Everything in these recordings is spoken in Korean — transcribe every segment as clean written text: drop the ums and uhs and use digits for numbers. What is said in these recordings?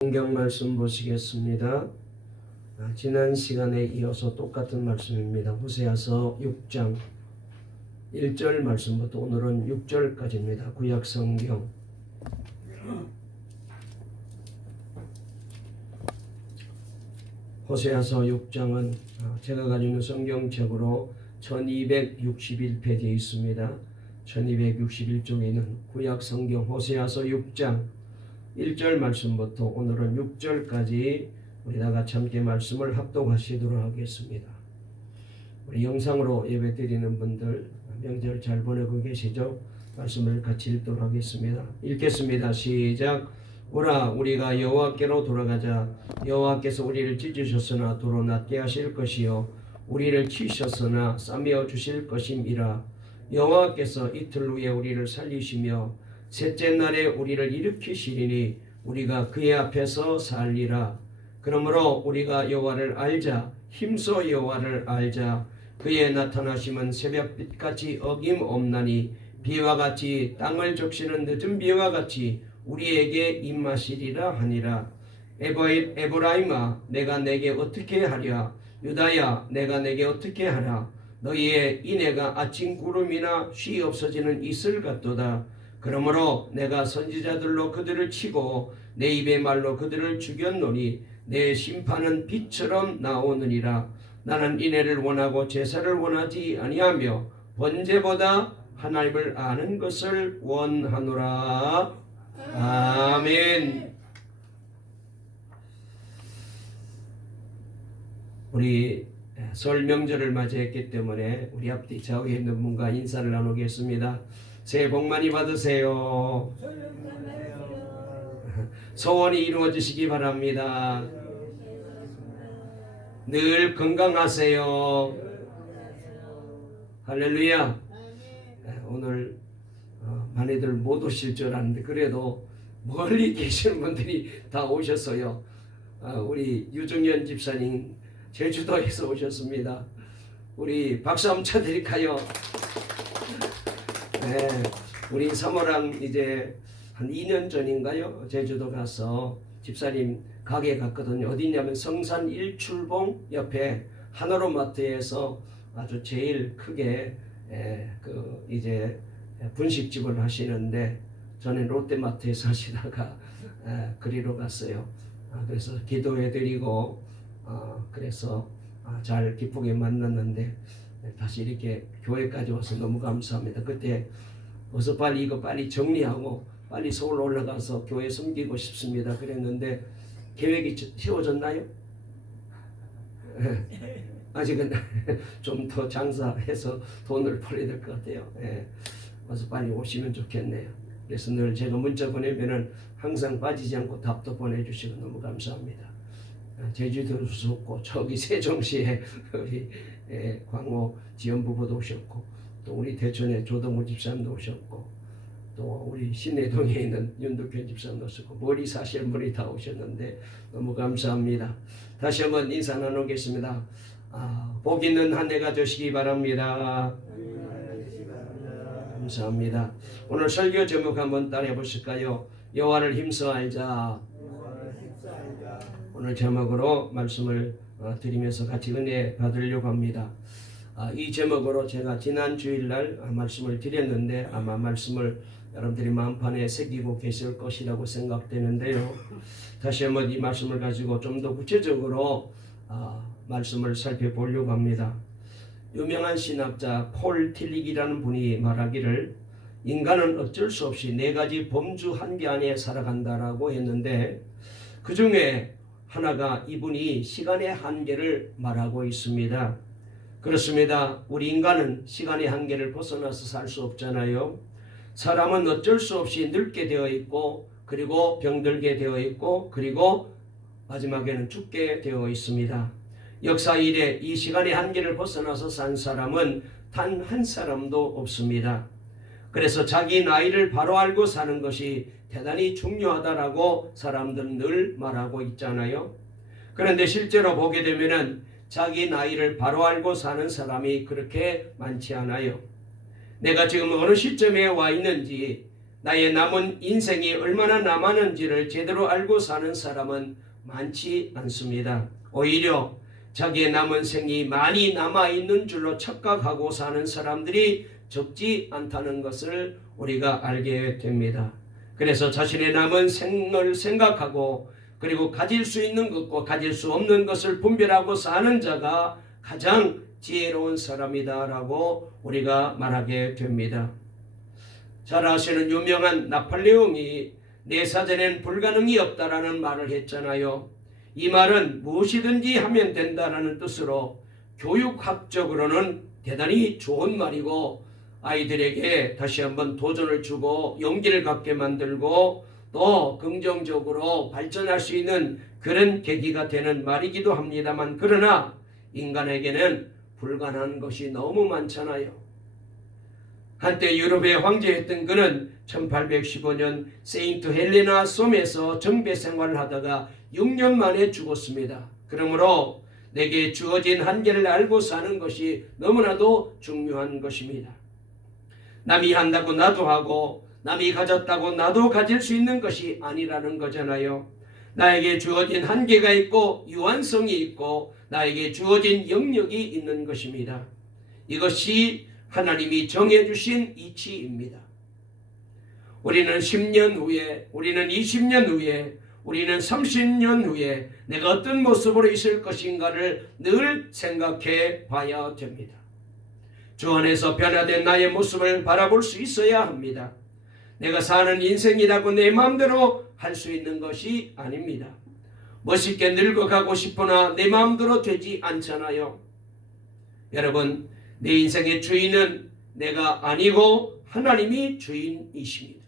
성경 말씀 보시겠습니다. 지난 시간에 이어서 똑같은 말씀입니다. 호세아서 6장 1절 말씀부터 오늘은 6절까지입니다. 구약 성경 호세아서 6장은 제가 가지고 있는 성경책으로 1261페이지에 있습니다. 1261쪽에 있는 구약 성경 호세아서 6장 1절 말씀부터 오늘은 6절까지 우리 다 같이 함께 말씀을 합독하시도록 하겠습니다. 우리 영상으로 예배 드리는 분들 명절 잘 보내고 계시죠? 말씀을 같이 읽도록 하겠습니다. 읽겠습니다. 시작. 오라 우리가 여호와께로 돌아가자. 여호와께서 우리를 찢으셨으나 도로 낫게 하실 것이요 우리를 치셨으나 싸매어 주실 것임이라. 여호와께서 이틀 후에 우리를 살리시며 셋째 날에 우리를 일으키시리니 우리가 그의 앞에서 살리라. 그러므로 우리가 여호와를 알자. 힘써 여호와를 알자. 그의 나타나심은 새벽빛같이 어김없나니 비와 같이 땅을 적시는 늦은 비와 같이 우리에게 임하시리라 하니라. 에브라임아 내가 내게 어떻게 하랴. 유다야 내가 내게 어떻게 하랴. 너희의 인애가 아침 구름이나 쉬 없어지는 이슬 같도다. 그러므로 내가 선지자들로 그들을 치고 내 입의 말로 그들을 죽였노니 내 심판은 빛처럼 나오느니라. 나는 인애를 원하고 제사를 원하지 아니하며 번제보다 하나님을 아는 것을 원하노라. 아멘. 우리 설 명절을 맞이했기 때문에 우리 앞뒤 좌우에 있는 분과 인사를 나누겠습니다. 새해 복 많이 받으세요. 소원이 이루어지시기 바랍니다. 늘 건강하세요. 할렐루야. 오늘 많이들 못 오실 줄 알았는데 그래도 멀리 계시는 분들이 다 오셨어요. 우리 유정연 집사님 제주도에서 오셨습니다. 우리 박수 한번 쳐드릴까요? 네, 우리 사모랑 이제 한 2년 전인가요? 제주도 가서 집사님 가게 갔거든요. 어디냐면 성산 일출봉 옆에 하나로마트에서 아주 제일 크게 이제 분식집을 하시는데 저는 롯데마트에서 하시다가 그리로 갔어요. 그래서 기도해드리고 그래서 잘 기쁘게 만났는데 다시 이렇게 교회까지 와서 너무 감사합니다. 그때 어서 빨리 이거 빨리 정리하고 빨리 서울 올라가서 교회 섬기고 싶습니다. 그랬는데 계획이 세워졌나요? 아직은 좀 더 장사해서 돈을 벌어야 될 것 같아요. 와서 빨리 오시면 좋겠네요. 그래서 늘 제가 문자 보내면은 항상 빠지지 않고 답도 보내주시고 너무 감사합니다. 제주도도 오셨고 저기 세종시에 우리 광호 지연 부부도 오셨고 또 우리 대천에 조동우 집사님도 오셨고 또 우리 신내동에 있는 윤덕현 집사님도 오셨고 머리 사실 분이 다 오셨는데 너무 감사합니다. 다시 한번 인사 나누겠습니다. 복 있는 한 해가 되시기 바랍니다. 감사합니다. 오늘 설교 제목 한번 따라해 보실까요? 여호와를 힘써 알자. 오늘 제목으로 말씀을 드리면서 같이 은혜 받으려고 합니다. 이 제목으로 제가 지난 주일날 말씀을 드렸는데 아마 말씀을 여러분들이 마음판에 새기고 계실 것이라고 생각되는데요. 다시 한번 이 말씀을 가지고 좀 더 구체적으로 말씀을 살펴보려고 합니다. 유명한 신학자 폴 틸릭이라는 분이 말하기를 인간은 어쩔 수 없이 4가지 범주 한계 안에 살아간다라고 했는데 그 중에 하나가 이분이 시간의 한계를 말하고 있습니다. 그렇습니다. 우리 인간은 시간의 한계를 벗어나서 살 수 없잖아요. 사람은 어쩔 수 없이 늙게 되어 있고 그리고 병들게 되어 있고 그리고 마지막에는 죽게 되어 있습니다. 역사 이래 이 시간의 한계를 벗어나서 산 사람은 단 한 사람도 없습니다. 그래서 자기 나이를 바로 알고 사는 것이 대단히 중요하다라고 사람들은 늘 말하고 있잖아요. 그런데 실제로 보게 되면은 자기 나이를 바로 알고 사는 사람이 그렇게 많지 않아요. 내가 지금 어느 시점에 와 있는지 나의 남은 인생이 얼마나 남았는지를 제대로 알고 사는 사람은 많지 않습니다. 오히려 자기의 남은 생이 많이 남아있는 줄로 착각하고 사는 사람들이 적지 않다는 것을 우리가 알게 됩니다. 그래서 자신의 남은 생을 생각하고 그리고 가질 수 있는 것과 가질 수 없는 것을 분별하고 사는 자가 가장 지혜로운 사람이다라고 우리가 말하게 됩니다. 잘 아시는 유명한 나폴레옹이 내 사전엔 불가능이 없다라는 말을 했잖아요. 이 말은 무엇이든지 하면 된다라는 뜻으로 교육학적으로는 대단히 좋은 말이고 아이들에게 다시 한번 도전을 주고 용기를 갖게 만들고 또 긍정적으로 발전할 수 있는 그런 계기가 되는 말이기도 합니다만, 그러나 인간에게는 불가능한 것이 너무 많잖아요. 한때 유럽의 황제였던 그는 1815년 세인트 헬레나 섬에서 정배 생활을 하다가 6년 만에 죽었습니다. 그러므로 내게 주어진 한계를 알고 사는 것이 너무나도 중요한 것입니다. 남이 한다고 나도 하고 남이 가졌다고 나도 가질 수 있는 것이 아니라는 거잖아요. 나에게 주어진 한계가 있고 유한성이 있고 나에게 주어진 영역이 있는 것입니다. 이것이 하나님이 정해주신 이치입니다. 우리는 10년 후에, 우리는 20년 후에, 우리는 30년 후에 내가 어떤 모습으로 있을 것인가를 늘 생각해 봐야 됩니다. 주 안에서 변화된 나의 모습을 바라볼 수 있어야 합니다. 내가 사는 인생이라고 내 마음대로 할 수 있는 것이 아닙니다. 멋있게 늙어가고 싶으나 내 마음대로 되지 않잖아요. 여러분, 내 인생의 주인은 내가 아니고 하나님이 주인이십니다.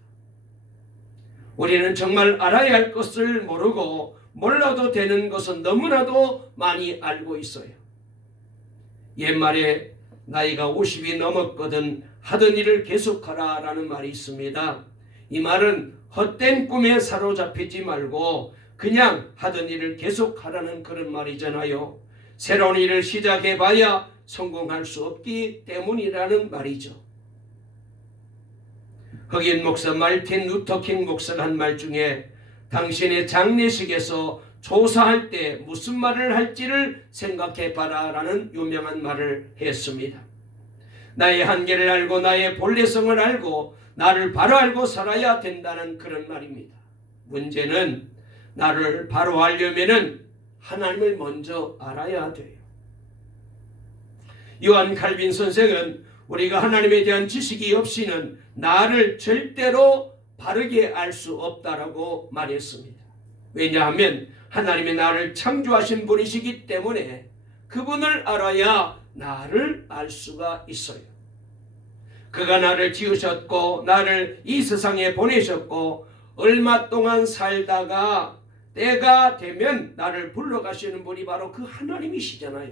우리는 정말 알아야 할 것을 모르고 몰라도 되는 것은 너무나도 많이 알고 있어요. 옛말에 나이가 50이 넘었거든 하던 일을 계속하라 라는 말이 있습니다. 이 말은 헛된 꿈에 사로잡히지 말고 그냥 하던 일을 계속하라는 그런 말이잖아요. 새로운 일을 시작해봐야 성공할 수 없기 때문이라는 말이죠. 흑인 목사 말틴 루터킹 목사가 한 말 중에 당신의 장례식에서 조사할 때 무슨 말을 할지를 생각해봐라 라는 유명한 말을 했습니다. 나의 한계를 알고 나의 본래성을 알고 나를 바로 알고 살아야 된다는 그런 말입니다. 문제는 나를 바로 알려면은 하나님을 먼저 알아야 돼요. 요한 칼빈 선생은 우리가 하나님에 대한 지식이 없이는 나를 절대로 바르게 알 수 없다라고 말했습니다. 왜냐하면 하나님이 나를 창조하신 분이시기 때문에 그분을 알아야 나를 알 수가 있어요. 그가 나를 지으셨고 나를 이 세상에 보내셨고 얼마 동안 살다가 때가 되면 나를 불러가시는 분이 바로 그 하나님이시잖아요.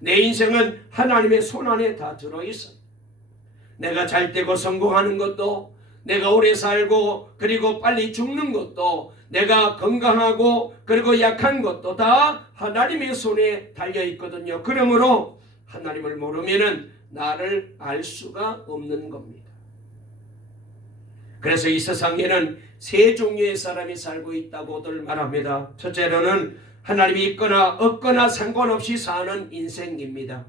내 인생은 하나님의 손 안에 다 들어있어요. 내가 잘 되고 성공하는 것도, 내가 오래 살고 그리고 빨리 죽는 것도, 내가 건강하고 그리고 약한 것도 다 하나님의 손에 달려있거든요. 그러므로 하나님을 모르면은 나를 알 수가 없는 겁니다. 그래서 이 세상에는 세 종류의 사람이 살고 있다고들 말합니다. 첫째로는 하나님이 있거나 없거나 상관없이 사는 인생입니다.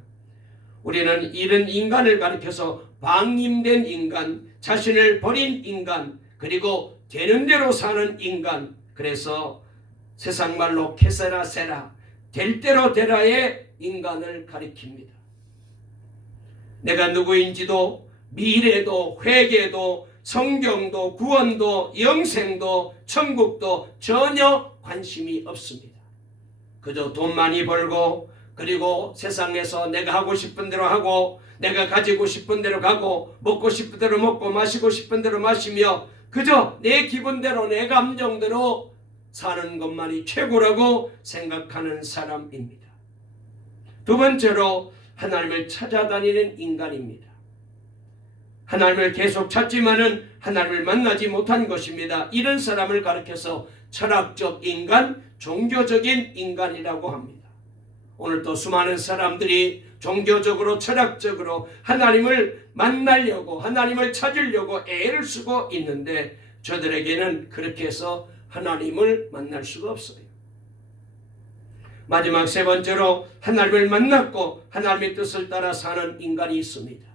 우리는 이런 인간을 가리켜서 방임된 인간, 자신을 버린 인간, 그리고 되는 대로 사는 인간, 그래서 세상 말로 케세라세라, 될 대로 되라의 인간을 가리킵니다. 내가 누구인지도 미래도 회개도 성경도 구원도 영생도 천국도 전혀 관심이 없습니다. 그저 돈 많이 벌고 그리고 세상에서 내가 하고 싶은 대로 하고 내가 가지고 싶은 대로 가고 먹고 싶은 대로 먹고 마시고 싶은 대로 마시며 그저 내 기분대로 내 감정대로 사는 것만이 최고라고 생각하는 사람입니다. 두 번째로 하나님을 찾아다니는 인간입니다. 하나님을 계속 찾지만은 하나님을 만나지 못한 것입니다. 이런 사람을 가리켜서 철학적 인간, 종교적인 인간이라고 합니다. 오늘도 수많은 사람들이 종교적으로 철학적으로 하나님을 만나려고 하나님을 찾으려고 애를 쓰고 있는데 저들에게는 그렇게 해서 하나님을 만날 수가 없어요. 마지막 세 번째로 하나님을 만났고 하나님의 뜻을 따라 사는 인간이 있습니다.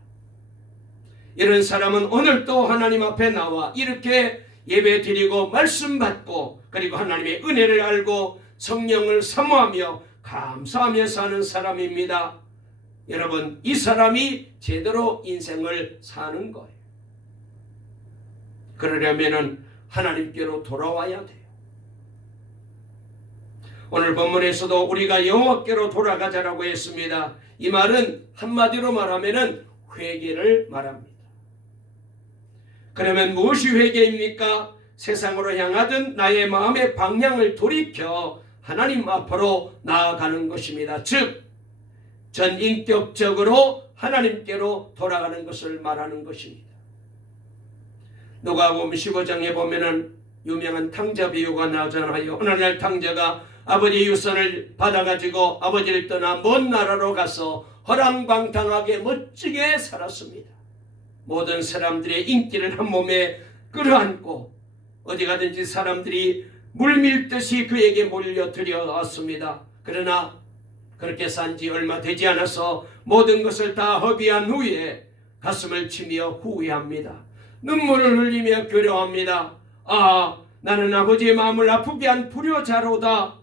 이런 사람은 오늘도 하나님 앞에 나와 이렇게 예배 드리고 말씀 받고 그리고 하나님의 은혜를 알고 성령을 사모하며 감사하며 사는 사람입니다. 여러분, 이 사람이 제대로 인생을 사는 거예요. 그러려면 하나님께로 돌아와야 돼요. 오늘 본문에서도 우리가 여호와께로 돌아가자라고 했습니다. 이 말은 한마디로 말하면 회개를 말합니다. 그러면 무엇이 회개입니까? 세상으로 향하던 나의 마음의 방향을 돌이켜 하나님 앞으로 나아가는 것입니다. 즉 전인격적으로 하나님께로 돌아가는 것을 말하는 것입니다. 누가복음 15장에 보면은 유명한 탕자 비유가 나오잖아요. 어느 날 탕자가 아버지의 유산을 받아가지고 아버지를 떠나 먼 나라로 가서 허랑방탕하게 멋지게 살았습니다. 모든 사람들의 인기를 한 몸에 끌어안고 어디 가든지 사람들이 물밀듯이 그에게 몰려들어왔습니다. 그러나 그렇게 산 지 얼마 되지 않아서 모든 것을 다 허비한 후에 가슴을 치며 후회합니다. 눈물을 흘리며 괴로워합니다. 아, 나는 아버지의 마음을 아프게 한 불효자로다.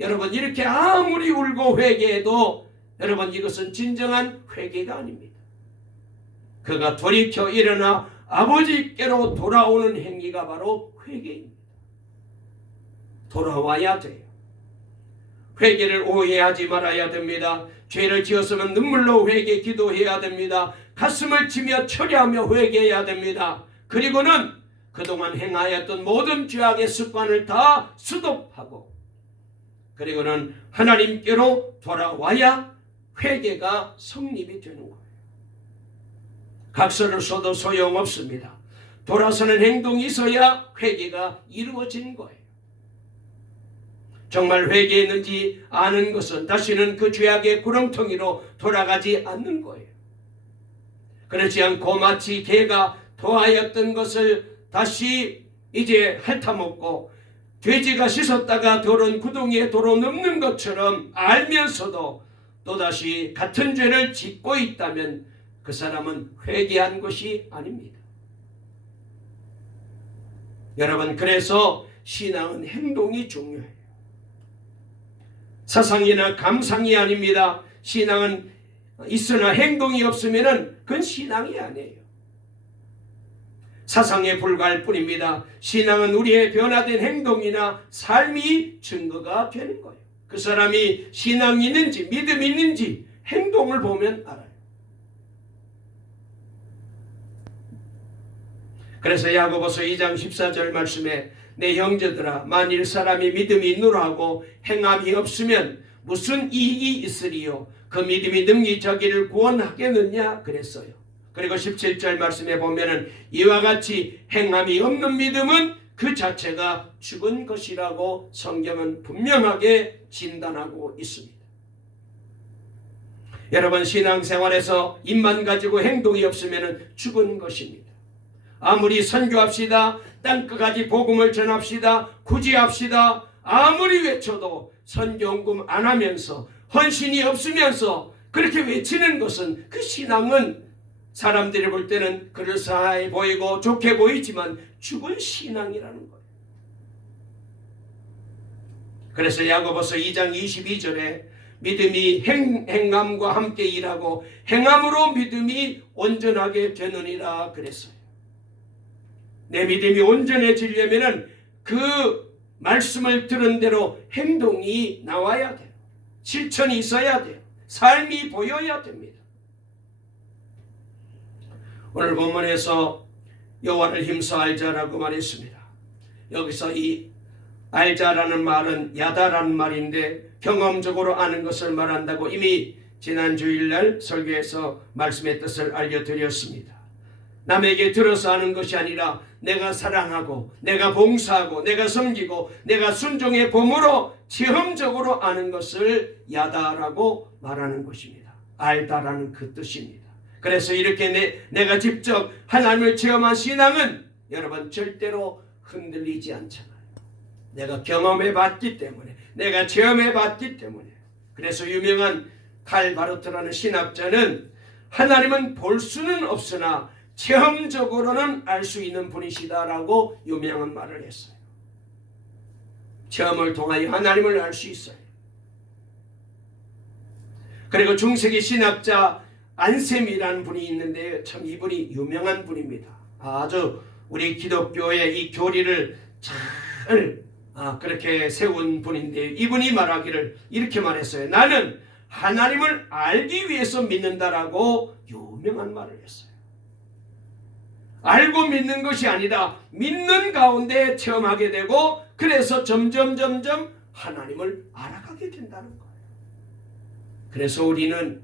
여러분, 이렇게 아무리 울고 회개해도 여러분, 이것은 진정한 회개가 아닙니다. 그가 돌이켜 일어나 아버지께로 돌아오는 행위가 바로 회개입니다. 돌아와야 돼요. 회개를 오해하지 말아야 됩니다. 죄를 지었으면 눈물로 회개 기도해야 됩니다. 가슴을 치며 철회하며 회개해야 됩니다. 그리고는 그동안 행하였던 모든 죄악의 습관을 다 수독하고 그리고는 하나님께로 돌아와야 회개가 성립이 되는 거예요. 각서를 써도 소용없습니다. 돌아서는 행동이 있어야 회개가 이루어지는 거예요. 정말 회개했는지 아는 것은 다시는 그 죄악의 구렁텅이로 돌아가지 않는 거예요. 그렇지 않고 마치 개가 토하였던 것을 다시 이제 핥아먹고 돼지가 씻었다가 더러운 구덩이에 도로 넣는 것처럼 알면서도 또다시 같은 죄를 짓고 있다면 그 사람은 회개한 것이 아닙니다. 여러분, 그래서 신앙은 행동이 중요해요. 사상이나 감상이 아닙니다. 신앙은 있으나 행동이 없으면 그건 신앙이 아니에요. 사상에 불과할 뿐입니다. 신앙은 우리의 변화된 행동이나 삶이 증거가 되는 거예요. 그 사람이 신앙이 있는지 믿음이 있는지 행동을 보면 알아요. 그래서 야고보서 2장 14절 말씀에 내 형제들아, 만일 사람이 믿음이 있노라 하고 행함이 없으면 무슨 이익이 있으리요? 그 믿음이 능히 자기를 구원하겠느냐 그랬어요. 그리고 17절 말씀에 보면은 이와 같이 행함이 없는 믿음은 그 자체가 죽은 것이라고 성경은 분명하게 진단하고 있습니다. 여러분, 신앙생활에서 입만 가지고 행동이 없으면 죽은 것입니다. 아무리 선교합시다, 땅끝까지 복음을 전합시다, 구제합시다, 아무리 외쳐도 선교헌금 안 하면서 헌신이 없으면서 그렇게 외치는 것은 그 신앙은 사람들이 볼 때는 그럴싸해 보이고 좋게 보이지만 죽은 신앙이라는 거예요. 그래서 야고보서 2장 22절에 믿음이 행함과 함께 일하고 행함으로 믿음이 온전하게 되느니라 그랬어요. 내 믿음이 온전해지려면 그 말씀을 들은 대로 행동이 나와야 돼요. 실천이 있어야 돼요. 삶이 보여야 됩니다. 오늘 본문에서 여호와를 힘써 알자라고 말했습니다. 여기서 이 알자라는 말은 야다라는 말인데 경험적으로 아는 것을 말한다고 이미 지난 주일날 설교에서 말씀의 뜻을 알려드렸습니다. 남에게 들어서 하는 것이 아니라 내가 사랑하고 내가 봉사하고 내가 섬기고 내가 순종의 봄으로 체험적으로 아는 것을 야다라고 말하는 것입니다. 알다라는 그 뜻입니다. 그래서 이렇게 내가 직접 하나님을 체험한 신앙은 여러분 절대로 흔들리지 않잖아요. 내가 경험해 봤기 때문에, 내가 체험해 봤기 때문에. 그래서 유명한 칼 바르트라는 신학자는 하나님은 볼 수는 없으나 체험적으로는 알 수 있는 분이시다라고 유명한 말을 했어요. 체험을 통하여 하나님을 알 수 있어요. 그리고 중세기 신학자 안셈이라는 분이 있는데 참 이분이 유명한 분입니다. 아주 우리 기독교의 이 교리를 잘 그렇게 세운 분인데, 이분이 말하기를 이렇게 말했어요. 나는 하나님을 알기 위해서 믿는다라고 유명한 말을 했어요. 알고 믿는 것이 아니라 믿는 가운데 체험하게 되고, 그래서 점점 하나님을 알아가게 된다는 거예요. 그래서 우리는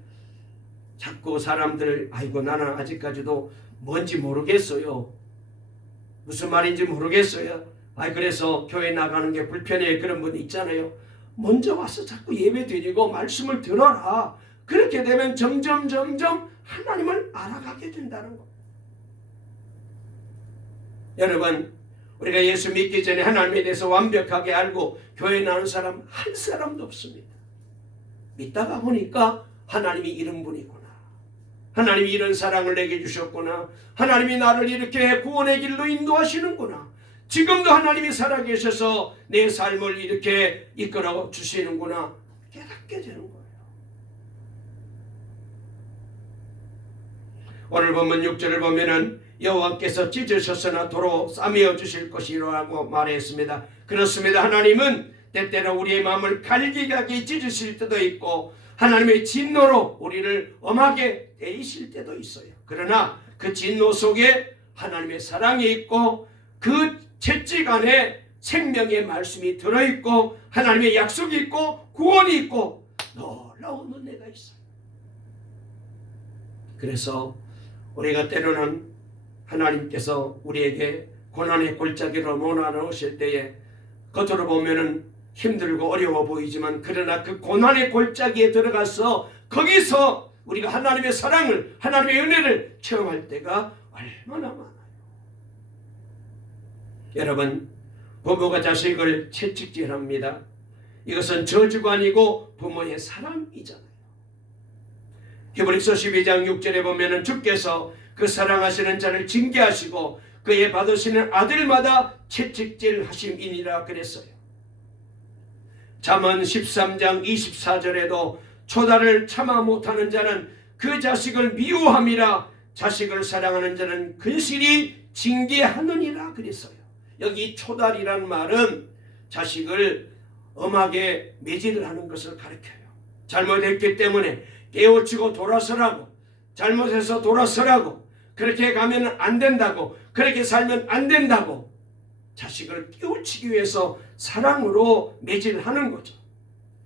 자꾸 사람들 아이고 나는 아직까지도 뭔지 모르겠어요, 무슨 말인지 모르겠어요, 그래서 교회 나가는 게 불편해, 그런 분 있잖아요. 먼저 와서 자꾸 예배 드리고 말씀을 들어라. 그렇게 되면 점점 하나님을 알아가게 된다는 거. 여러분, 우리가 예수 믿기 전에 하나님에 대해서 완벽하게 알고 교회 나오는 사람 한 사람도 없습니다. 믿다가 보니까 하나님이 이런 분이구나, 하나님이 이런 사랑을 내게 주셨구나, 하나님이 나를 이렇게 구원의 길로 인도하시는구나, 지금도 하나님이 살아계셔서 내 삶을 이렇게 이끌어 주시는구나 깨닫게 되는 거예요. 오늘 본문 6절을 보면은 여호와께서 찢으셨으나 도로 싸매어 주실 것이라고 말했습니다. 그렇습니다. 하나님은 때때로 우리의 마음을 갈기갈기 찢으실 때도 있고 하나님의 진노로 우리를 엄하게 때리실 때도 있어요. 그러나 그 진노 속에 하나님의 사랑이 있고 그 채찍 안에 생명의 말씀이 들어있고 하나님의 약속이 있고 구원이 있고 놀라운 은혜가 있어요. 그래서 우리가 때로는 하나님께서 우리에게 고난의 골짜기로 몰아넣으실 때에 겉으로 보면은 힘들고 어려워 보이지만, 그러나 그 고난의 골짜기에 들어가서 거기서 우리가 하나님의 사랑을, 하나님의 은혜를 체험할 때가 얼마나 많아요. 여러분, 부모가 자식을 채찍질합니다. 이것은 저주가 아니고 부모의 사랑이잖아요. 히브리서 12장 6절에 보면은 주께서 그 사랑하시는 자를 징계하시고 그의 받으시는 아들마다 채찍질 하심이니라 그랬어요. 잠언 13장 24절에도 초다를 참아 못하는 자는 그 자식을 미워함이라, 자식을 사랑하는 자는 근실히 징계하느니라 그랬어요. 여기 초달이란 말은 자식을 엄하게 매질을 하는 것을 가리켜요. 잘못했기 때문에 깨우치고 돌아서라고, 잘못해서 돌아서라고, 그렇게 가면 안 된다고, 그렇게 살면 안 된다고 자식을 깨우치기 위해서 사랑으로 매질하는 거죠.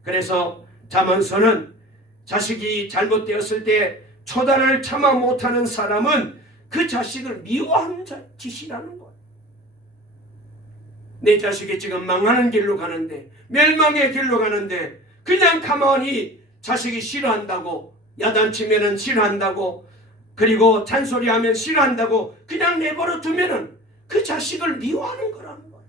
그래서 잠언서는 자식이 잘못되었을 때 초달을 참아 못하는 사람은 그 자식을 미워하는 짓이라는 거예요. 내 자식이 지금 망하는 길로 가는데, 멸망의 길로 가는데 그냥 가만히 자식이 싫어한다고, 야단치면은 싫어한다고, 그리고 잔소리하면 싫어한다고 그냥 내버려 두면은 그 자식을 미워하는 거라는 거예요.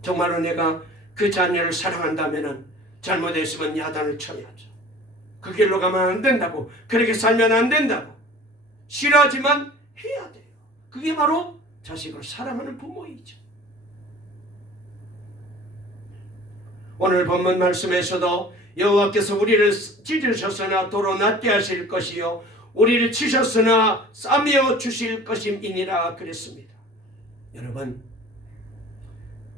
정말로 내가 그 자녀를 사랑한다면은 잘못했으면 야단을 쳐야죠. 그 길로 가면 안 된다고, 그렇게 살면 안 된다고 싫어하지만 해야 돼요. 그게 바로 자식을 사랑하는 부모이죠. 오늘 본문 말씀에서도 여호와께서 우리를 찢으셨으나 도로 낫게 하실 것이요 우리를 치셨으나 싸매어 주실 것임이니라 그랬습니다. 여러분,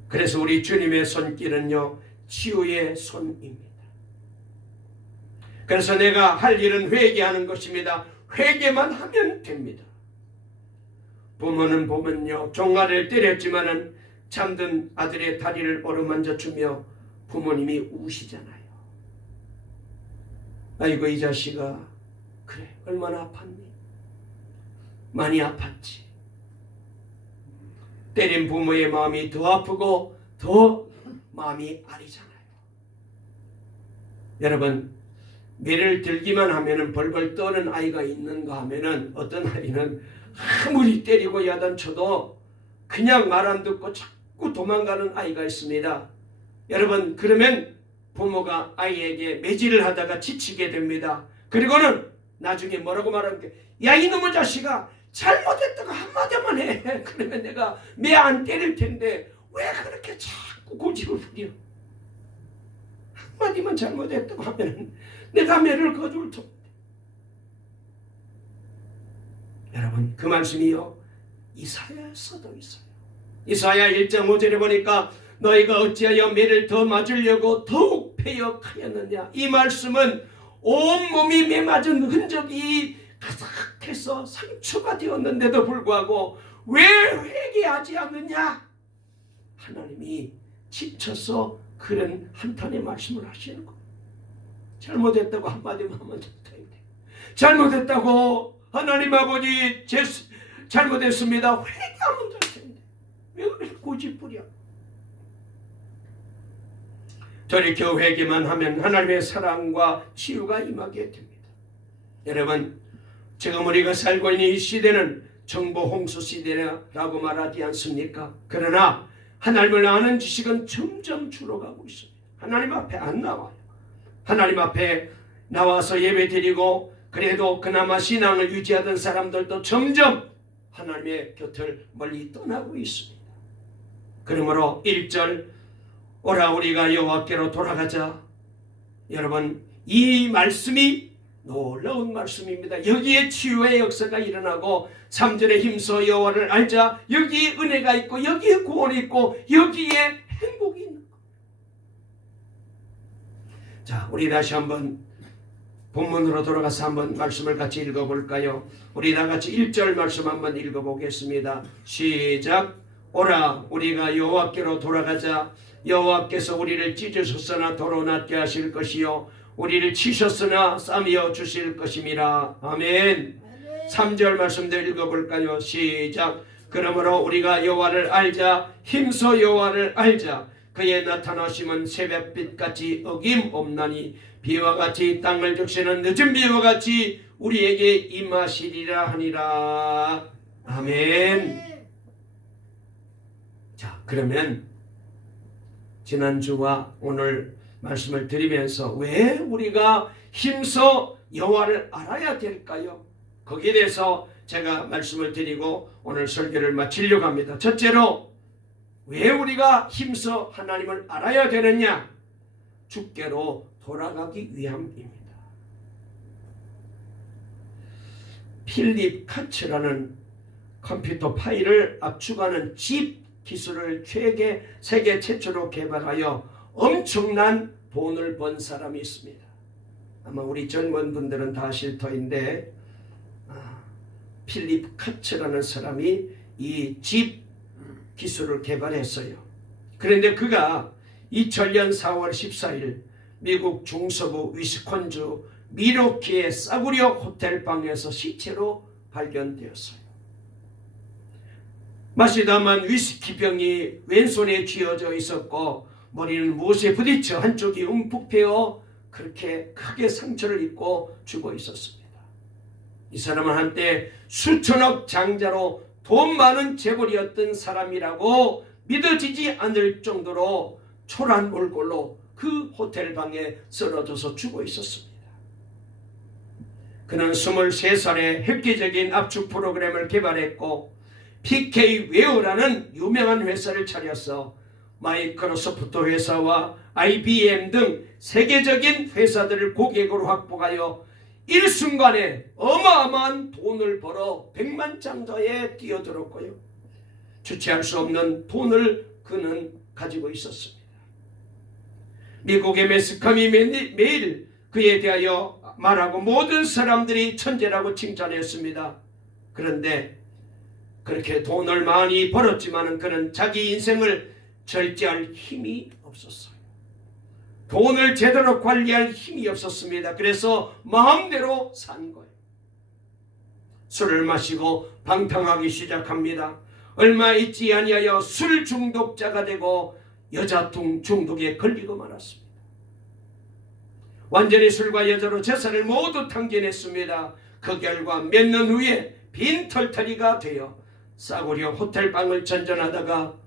그래서 우리 주님의 손길은요 치유의 손입니다. 그래서 내가 할 일은 회개하는 것입니다. 회개만 하면 됩니다. 부모는 보면요 종아리를 때렸지만은 잠든 아들의 다리를 어루만져 주며 부모님이 우시잖아요. 아이고 이 자식아, 그래 얼마나 아팠니? 많이 아팠지. 때린 부모의 마음이 더 아프고 더 마음이 아리잖아요. 여러분, 매를 들기만 하면은 벌벌 떠는 아이가 있는가 하면은 어떤 아이는 아무리 때리고 야단쳐도 그냥 말 안 듣고 자꾸 도망가는 아이가 있습니다. 여러분, 그러면 부모가 아이에게 매질을 하다가 지치게 됩니다. 그리고는 나중에 뭐라고 말하는 게, 야 이놈의 자식아, 잘못했다고 한마디만 해. 그러면 내가 매 안 때릴 텐데 왜 그렇게 자꾸 고집을 부려. 한마디만 잘못했다고 하면 내가 매를 거둘 텐데. 여러분, 그 말씀이요 이사야에서도 있어요. 이사야 1장 5절에 보니까 너희가 어찌하여 매를 더 맞으려고 더욱 패역하였느냐. 이 말씀은 온몸이 매 맞은 흔적이 가득해서 상처가 되었는데도 불구하고 왜 회개하지 않느냐. 하나님이 지쳐서 그런 한탄의 말씀을 하시는 거예요. 잘못했다고 한마디만 하면 된다. 잘못했다고 하나님 아버지 잘못했습니다. 회개하면 될 텐데 왜 그렇게 고집부려. 돌이켜 회개만 하면 하나님의 사랑과 치유가 임하게 됩니다. 여러분, 지금 우리가 살고 있는 이 시대는 정보 홍수 시대라고 말하지 않습니까? 그러나 하나님을 아는 지식은 점점 줄어가고 있습니다. 하나님 앞에 안 나와요. 하나님 앞에 나와서 예배드리고 그래도 그나마 신앙을 유지하던 사람들도 점점 하나님의 곁을 멀리 떠나고 있습니다. 그러므로 1절 오라 우리가 여호와께로 돌아가자. 여러분, 이 말씀이 놀라운 말씀입니다. 여기에 치유의 역사가 일어나고 3절에 힘써 여호와를 알자. 여기에 은혜가 있고 여기에 구원이 있고 여기에 행복이 있는 것. 자, 우리 다시 한번 본문으로 돌아가서 한번 말씀을 같이 읽어볼까요? 우리 다 같이 1절 말씀 한번 읽어보겠습니다. 시작. 오라 우리가 여호와께로 돌아가자. 여호와께서 우리를 찢으셨으나 도로 낫게 하실 것이요 우리를 치셨으나 싸매어 주실 것임이라. 아멘. 3절 말씀도 읽어볼까요? 시작. 그러므로 우리가 여호와를 알자. 힘써 여호와를 알자. 그의 나타나심은 새벽빛같이 어김없나니 비와 같이 땅을 적시는 늦은 비와 같이 우리에게 임하시리라 하니라. 아멘. 자, 그러면 지난주와 오늘 말씀을 드리면서 왜 우리가 힘써 여호와를 알아야 될까요? 거기에 대해서 제가 말씀을 드리고 오늘 설교를 마치려고 합니다. 첫째로 왜 우리가 힘써 하나님을 알아야 되느냐? 주께로 돌아가기 위함입니다. 필립 카츠라는 컴퓨터 파일을 압축하는 집 기술을 세계 최초로 개발하여 엄청난 돈을 번 사람이 있습니다. 아마 우리 젊은 분들은 다 아실 터인데 필립 카츠라는 사람이 이 집 기술을 개발했어요. 그런데 그가 2000년 4월 14일 미국 중서부 위스콘주 미러키의 싸구려 호텔 방에서 시체로 발견되었어요. 마시다만 위스키병이 왼손에 쥐어져 있었고 머리는 무엇에 부딪혀 한쪽이 움푹 패어 그렇게 크게 상처를 입고 죽어 있었습니다. 이 사람은 한때 수천억 장자로 돈 많은 재벌이었던 사람이라고 믿어지지 않을 정도로 초라한 얼굴로 그 호텔 방에 쓰러져서 죽어 있었습니다. 그는 23살에 획기적인 압축 프로그램을 개발했고 PK 웨어라는 유명한 회사를 차려서 마이크로소프트 회사와 IBM 등 세계적인 회사들을 고객으로 확보하여 일순간에 어마어마한 돈을 벌어 백만장자에 뛰어들었고요. 주체할 수 없는 돈을 그는 가지고 있었습니다. 미국의 매스컴이 매일 그에 대하여 말하고 모든 사람들이 천재라고 칭찬했습니다. 그런데 그렇게 돈을 많이 벌었지만 그는 자기 인생을 절제할 힘이 없었어요. 돈을 제대로 관리할 힘이 없었습니다. 그래서 마음대로 산 거예요. 술을 마시고 방탕하기 시작합니다. 얼마 있지 아니하여 술 중독자가 되고 여자 중독에 걸리고 말았습니다. 완전히 술과 여자로 재산을 모두 탕진했습니다. 그 결과 몇 년 후에 빈털터리가 되어 싸구려 호텔방을 전전하다가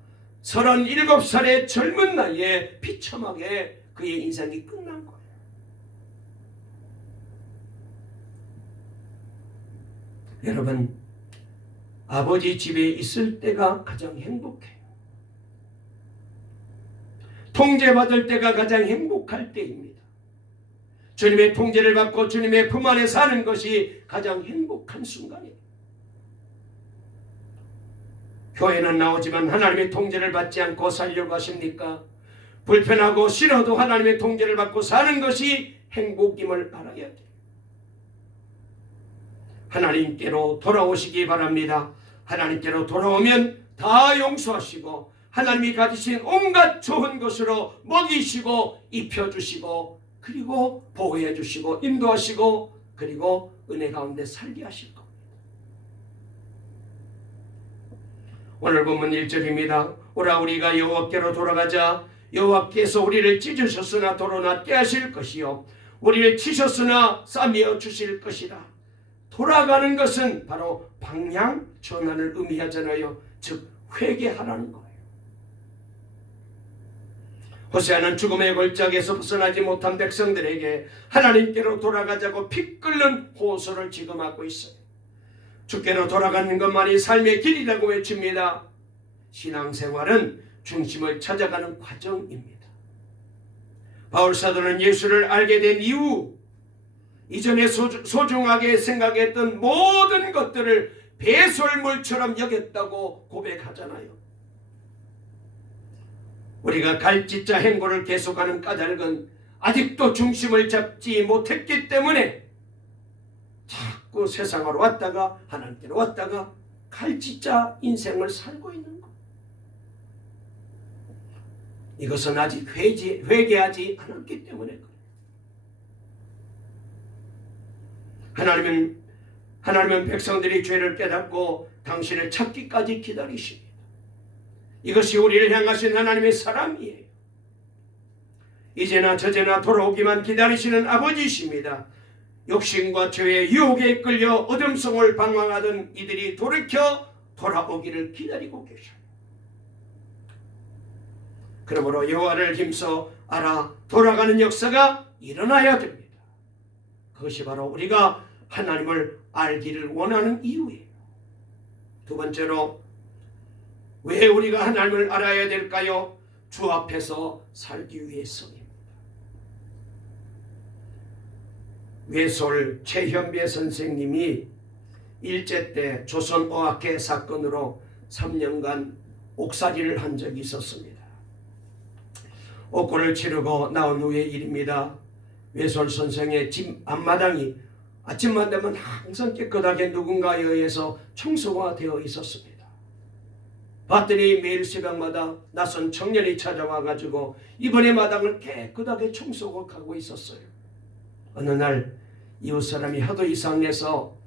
37살의 젊은 나이에 비참하게 그의 인생이 끝난 거예요. 여러분, 아버지 집에 있을 때가 가장 행복해요. 통제받을 때가 가장 행복할 때입니다. 주님의 통제를 받고 주님의 품 안에 사는 것이 가장 행복한 순간이에요. 교회는 나오지만 하나님의 통제를 받지 않고 살려고 하십니까? 불편하고 싫어도 하나님의 통제를 받고 사는 것이 행복임을 알아야 돼요. 하나님께로 돌아오시기 바랍니다. 하나님께로 돌아오면 다 용서하시고 하나님이 가지신 온갖 좋은 것으로 먹이시고 입혀주시고 그리고 보호해 주시고 인도하시고 그리고 은혜 가운데 살게 하실 겁니다. 오늘 본문 1절입니다. 오라 우리가 여호와께로 돌아가자. 여호와께서 우리를 찢으셨으나 도로 낫게 하실 것이요 우리를 치셨으나 싸매어 주실 것이라. 돌아가는 것은 바로 방향 전환을 의미하잖아요. 즉 회개하라는 거예요. 호세아는 죽음의 골짜기에서 벗어나지 못한 백성들에게 하나님께로 돌아가자고 피 끓는 호소를 지금 하고 있어요. 주께로 돌아가는 것만이 삶의 길이라고 외칩니다. 신앙생활은 중심을 찾아가는 과정입니다. 바울사도는 예수를 알게 된 이후 이전에 소중하게 생각했던 모든 것들을 배설물처럼 여겼다고 고백하잖아요. 우리가 갈짓자 행보를 계속하는 까닭은 아직도 중심을 잡지 못했기 때문에 자꾸 세상으로 왔다가 하나님께로 왔다가 갈짓자 인생을 살고 있는 것. 이것은 아직 회개하지 않았기 때문에 그래요. 하나님은 백성들이 죄를 깨닫고 당신을 찾기까지 기다리십니다. 이것이 우리를 향하신 하나님의 사랑이에요. 이제나 저제나 돌아오기만 기다리시는 아버지이십니다. 욕심과 죄의 유혹에 끌려 어둠 속을 방황하던 이들이 돌이켜 돌아오기를 기다리고 계셔요. 그러므로 여호와를 힘써 알아 돌아가는 역사가 일어나야 됩니다. 그것이 바로 우리가 하나님을 알기를 원하는 이유예요. 두 번째로 왜 우리가 하나님을 알아야 될까요? 주 앞에서 살기 위해서입니다. 외솔 최현배 선생님이 일제 때 조선어학회 사건으로 3년간 옥살이를 한 적이 있었습니다. 옥고를 치르고 나온 후의 일입니다. 외솔 선생의 집 앞마당이 아침만 되면 항상 깨끗하게 누군가에 의해서 청소가 되어 있었습니다. 봤더니 매일 새벽마다 낯선 청년이 찾아와가지고 이번에 마당을 깨끗하게 청소하고 있었어요. 어느 날 이웃 사람이 하도 이상해서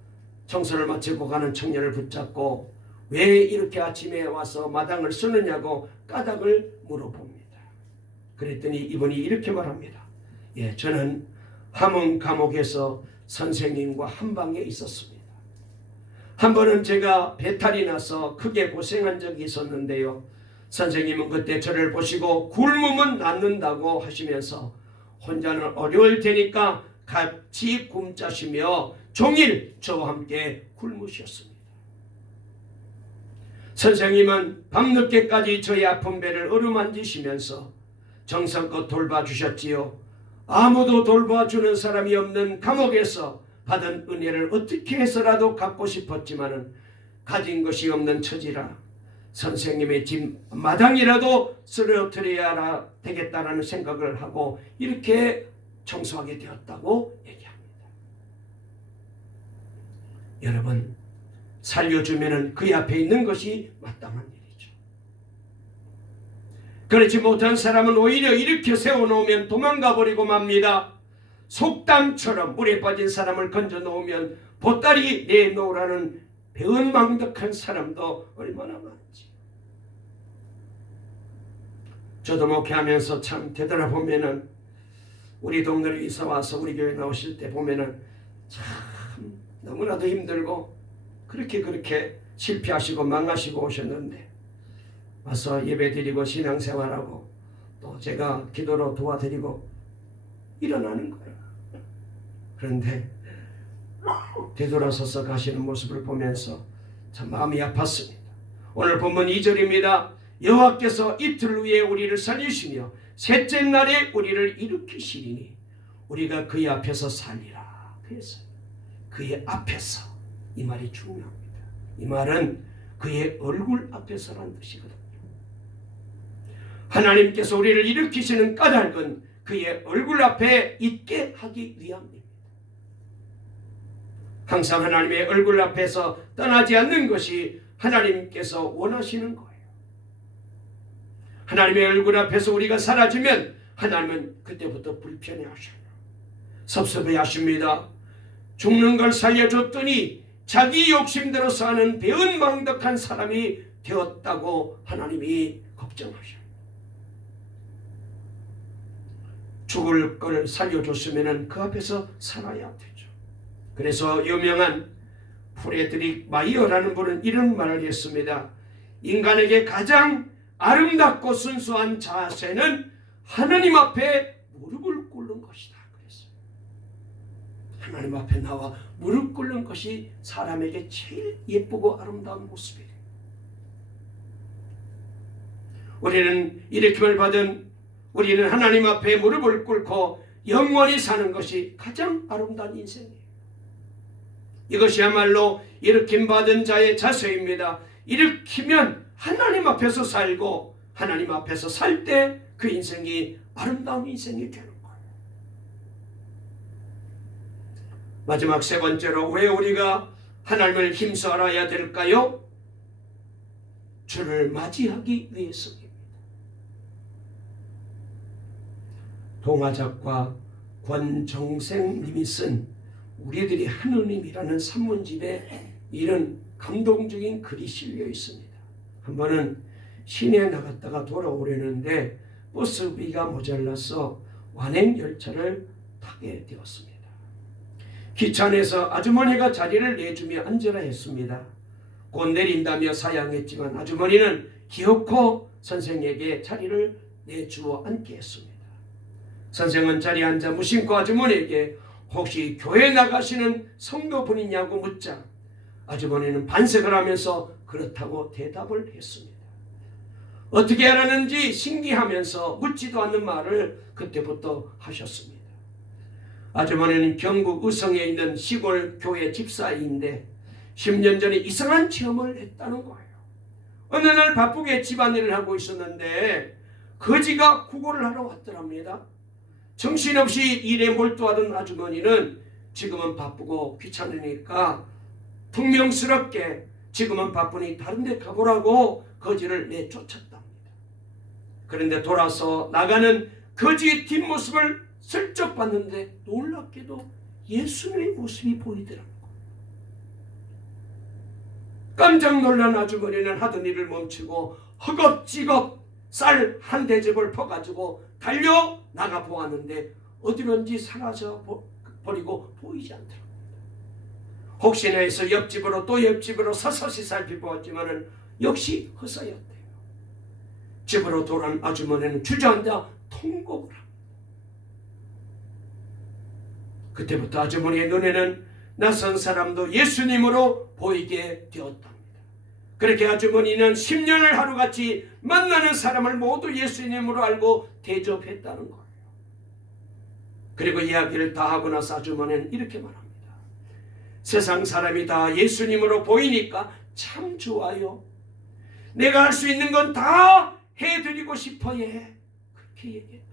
청소를 마치고 가는 청년을 붙잡고 왜 이렇게 아침에 와서 마당을 쓰느냐고 까닭을 물어봅니다. 그랬더니 이분이 이렇게 말합니다. 저는 함흥 감옥에서 선생님과 한 방에 있었습니다. 한 번은 제가 배탈이 나서 크게 고생한 적이 있었는데요. 선생님은 그때 저를 보시고 굶으면 낫는다고 하시면서 혼자는 어려울 테니까 같이 굶자시며 종일 저와 함께 굶으셨습니다. 선생님은 밤늦게까지 저의 아픈 배를 어루만지시면서 정성껏 돌봐주셨지요. 아무도 돌봐주는 사람이 없는 감옥에서 받은 은혜를 어떻게 해서라도 갚고 싶었지만은 가진 것이 없는 처지라 선생님의 집 마당이라도 쓰러뜨려야 되겠다라는 생각을 하고 이렇게 청소하게 되었다고 얘기합니다. 여러분, 살려주면은 그의 앞에 있는 것이 마땅한 일이죠. 그렇지 못한 사람은 오히려 이렇게 세워놓으면 도망가 버리고 맙니다. 속담처럼 물에 빠진 사람을 건져 놓으면 보따리 내놓으라는 배은망덕한 사람도 얼마나 많지. 저도 목회하면서 참 되돌아보면은 우리 동네로 이사 와서 우리 교회 나오실 때 보면은 참 너무나도 힘들고 그렇게 실패하시고 망하시고 오셨는데 와서 예배드리고 신앙생활하고 또 제가 기도로 도와드리고 일어나는 거예요. 그런데 되돌아서서 가시는 모습을 보면서 참 마음이 아팠습니다. 오늘 본문 2절입니다. 여호와께서 이틀 후에 우리를 살리시며 셋째 날에 우리를 일으키시리니 우리가 그의 앞에서 살리라. 그래서 그의 앞에서, 이 말이 중요합니다. 이 말은 그의 얼굴 앞에서라는 뜻이거든요. 하나님께서 우리를 일으키시는 까닭은 그의 얼굴 앞에 있게 하기 위함입니다. 항상 하나님의 얼굴 앞에서 떠나지 않는 것이 하나님께서 원하시는 거예요. 하나님의 얼굴 앞에서 우리가 사라지면 하나님은 그때부터 불편해하셔요. 섭섭해하십니다. 죽는 걸 살려줬더니 자기 욕심대로 사는 배은망덕한 사람이 되었다고 하나님이 걱정하셔요. 죽을 걸 살려줬으면 그 앞에서 살아야 되죠. 그래서 유명한 프레드릭 마이어라는 분은 이런 말을 했습니다. 인간에게 가장 아름답고 순수한 자세는 하나님 앞에 무릎을 꿇는 것이다. 그랬어요. 하나님 앞에 나와 무릎 꿇는 것이 사람에게 제일 예쁘고 아름다운 모습이에요. 우리는 일으킴을 받은 우리는 하나님 앞에 무릎을 꿇고 영원히 사는 것이 가장 아름다운 인생이에요. 이것이야말로 일으킴받은 자의 자세입니다. 일으키면 하나님 앞에서 살고 하나님 앞에서 살 때 그 인생이 아름다운 인생이 되는 거예요. 마지막 세 번째로 왜 우리가 하나님을 힘써 알아야 될까요? 주를 맞이하기 위해서입니다. 동화작가 권정생 님이 쓴 우리들이 하느님이라는 산문집에 이런 감동적인 글이 실려 있습니다. 한 번은 시내에 나갔다가 돌아오려는데 버스비가 모자라서 완행열차를 타게 되었습니다. 기차 안에서 아주머니가 자리를 내주며 앉으라 했습니다. 곧 내린다며 사양했지만 아주머니는 기어코 선생에게 자리를 내주어 앉게 했습니다. 선생은 자리에 앉아 무심코 아주머니에게 혹시 교회 나가시는 성도분이냐고 묻자 아주머니는 반색을 하면서 그렇다고 대답을 했습니다. 어떻게 알았는지 신기하면서 묻지도 않는 말을 그때부터 하셨습니다. 아주머니는 경북 의성에 있는 시골 교회 집사인데 10년 전에 이상한 체험을 했다는 거예요. 어느 날 바쁘게 집안일을 하고 있었는데 거지가 구걸을 하러 왔더랍니다. 정신없이 일에 몰두하던 아주머니는 지금은 바쁘고 귀찮으니까 퉁명스럽게 지금은 바쁘니 다른 데 가보라고 거지를 내쫓았답니다. 그런데 돌아서 나가는 거지의 뒷모습을 슬쩍 봤는데 놀랍게도 예수님의 모습이 보이더라고요. 깜짝 놀란 아주머니는 하던 일을 멈추고 허겁지겁 쌀 한 대접을 퍼가지고 달려 나가 보았는데 어디론지 사라져 버리고 보이지 않더라고요. 혹시나 해서 옆집으로 또 옆집으로 서서히 살펴보았지만은 역시 헛사였대요. 집으로 돌아온 아주머니는 주저앉아 통곡을 합니다. 그때부터 아주머니의 눈에는 낯선 사람도 예수님으로 보이게 되었답니다. 그렇게 아주머니는 10년을 하루같이 만나는 사람을 모두 예수님으로 알고 대접했다는 거예요. 그리고 이야기를 다 하고 나서 아주머니는 이렇게 말합니다. 세상 사람이 다 예수님으로 보이니까 참 좋아요. 내가 할 수 있는 건 다 해드리고 싶어 해. 그렇게 얘기했다.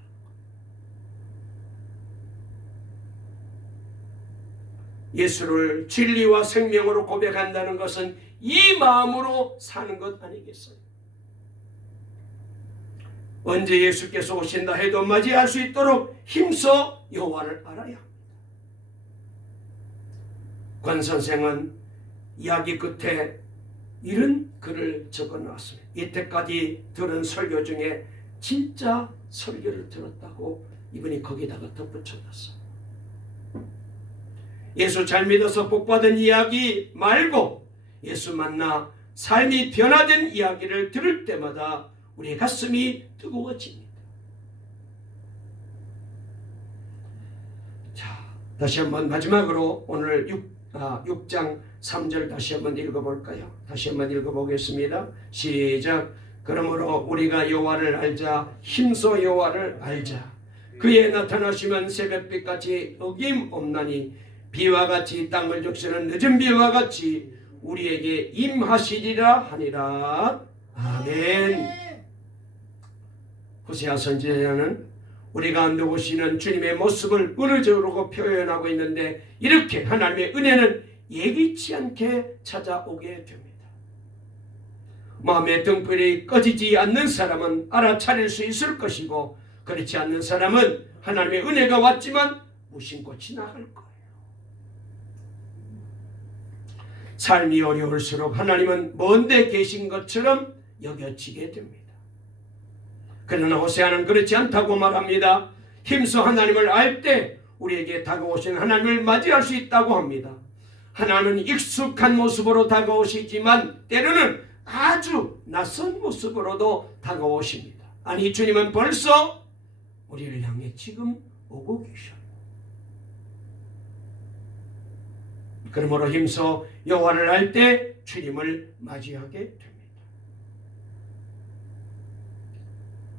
예수를 진리와 생명으로 고백한다는 것은 이 마음으로 사는 것 아니겠어요? 언제 예수께서 오신다 해도 맞이할 수 있도록 힘써 여호와를 알아야 합니다. 권 선생은 이야기 끝에 이런 글을 적어놨습니다. 이때까지 들은 설교 중에 진짜 설교를 들었다고 이분이 거기다가 덧붙여놨어. 예수 잘 믿어서 복받은 이야기 말고 예수 만나 삶이 변화된 이야기를 들을 때마다 우리의 가슴이 뜨거워집니다. 자, 다시 한번 마지막으로 오늘 6장 3절 다시 한번 읽어볼까요? 다시 한번 읽어보겠습니다. 시작. 그러므로 우리가 여호와를 알자. 힘써 여호와를 알자. 그의 나타나시면 새벽빛같이 어김없나니 비와 같이 땅을 적시는 늦은 비와 같이 우리에게 임하시리라 하니라. 아멘. 호세아 선지자는 우리 가운데 오시는 주님의 모습을 은혜적으로 표현하고 있는데 이렇게 하나님의 은혜는 예기치 않게 찾아오게 됩니다. 마음의 등불이 꺼지지 않는 사람은 알아차릴 수 있을 것이고 그렇지 않는 사람은 하나님의 은혜가 왔지만 무심코 지나갈 거예요. 삶이 어려울수록 하나님은 먼데 계신 것처럼 여겨지게 됩니다. 그러나 호세아는 그렇지 않다고 말합니다. 힘써 하나님을 알 때 우리에게 다가오신 하나님을 맞이할 수 있다고 합니다. 하나님은 익숙한 모습으로 다가오시지만 때로는 아주 낯선 모습으로도 다가오십니다. 아니 주님은 벌써 우리를 향해 지금 오고 계셔요. 그러므로 힘써 여호와를 알 때 주님을 맞이하게 됩니다.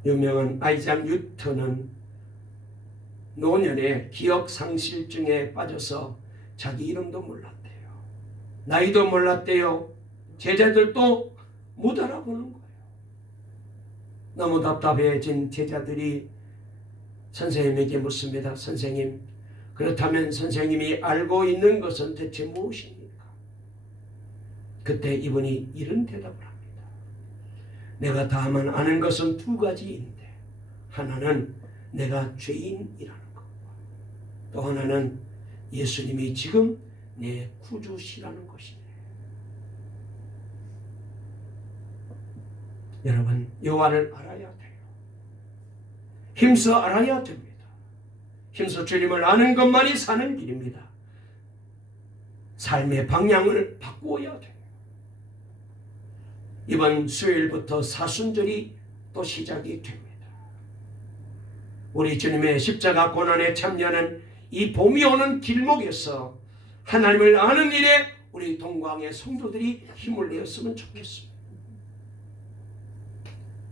유명한 아이작 뉴턴은 노년에 기억상실증에 빠져서 자기 이름도 몰랐대요. 나이도 몰랐대요. 제자들도 못 알아보는 거예요. 너무 답답해진 제자들이 선생님에게 묻습니다. 선생님, 그렇다면 선생님이 알고 있는 것은 대체 무엇입니까? 그때 이분이 이런 대답을 합니다. 내가 다만 아는 것은 두 가지인데 하나는 내가 죄인이라는 것, 또 하나는 예수님이 지금 내 구주시라는 것이네. 여러분, 여호와를 알아야 돼요. 힘써 알아야 됩니다. 힘써 주님을 아는 것만이 사는 길입니다. 삶의 방향을 바꾸어야 돼요. 이번 수요일부터 사순절이 또 시작이 됩니다. 우리 주님의 십자가 고난에 참여하는 이 봄이 오는 길목에서 하나님을 아는 일에 우리 동광의 성도들이 힘을 내었으면 좋겠습니다.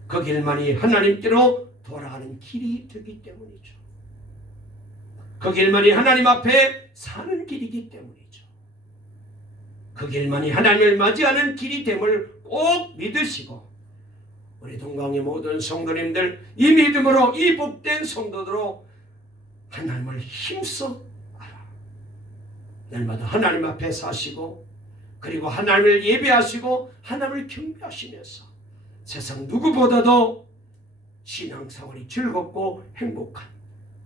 그 길만이 하나님께로 돌아가는 길이 되기 때문이죠. 그 길만이 하나님 앞에 사는 길이기 때문이죠. 그 길만이 하나님을 맞이하는 길이 됨을 꼭 믿으시고 우리 동광의 모든 성도님들 이 믿음으로 이 복된 성도들로 하나님을 힘써 알아. 날마다 하나님 앞에 사시고 그리고 하나님을 예배하시고 하나님을 경배하시면서 세상 누구보다도 신앙생활이 즐겁고 행복한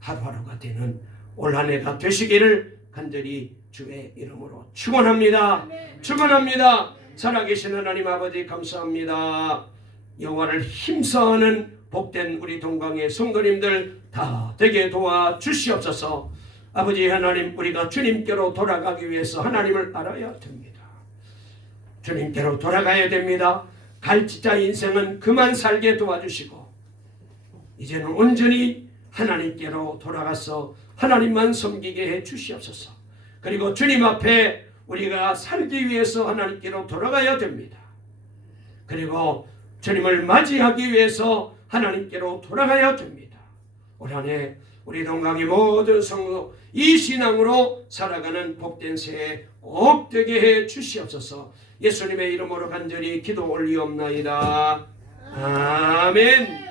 하루하루가 되는 올 한 해가 되시기를 간절히 주의 이름으로 축원합니다. 축원합니다. 살아계신 하나님 아버지 감사합니다. 여호와를 힘써하는 복된 우리 동광의 성도님들 다 되게 도와주시옵소서. 아버지 하나님, 우리가 주님께로 돌아가기 위해서 하나님을 알아야 됩니다. 주님께로 돌아가야 됩니다. 갈지자 인생은 그만 살게 도와주시고 이제는 온전히 하나님께로 돌아가서 하나님만 섬기게 해 주시옵소서. 그리고 주님 앞에 우리가 살기 위해서 하나님께로 돌아가야 됩니다. 그리고 주님을 맞이하기 위해서 하나님께로 돌아가야 됩니다. 올 한 해 우리 동강의 모든 성도 이 신앙으로 살아가는 복된 새해 꼭 되게 해 주시옵소서. 예수님의 이름으로 간절히 기도 올리옵나이다. 아멘.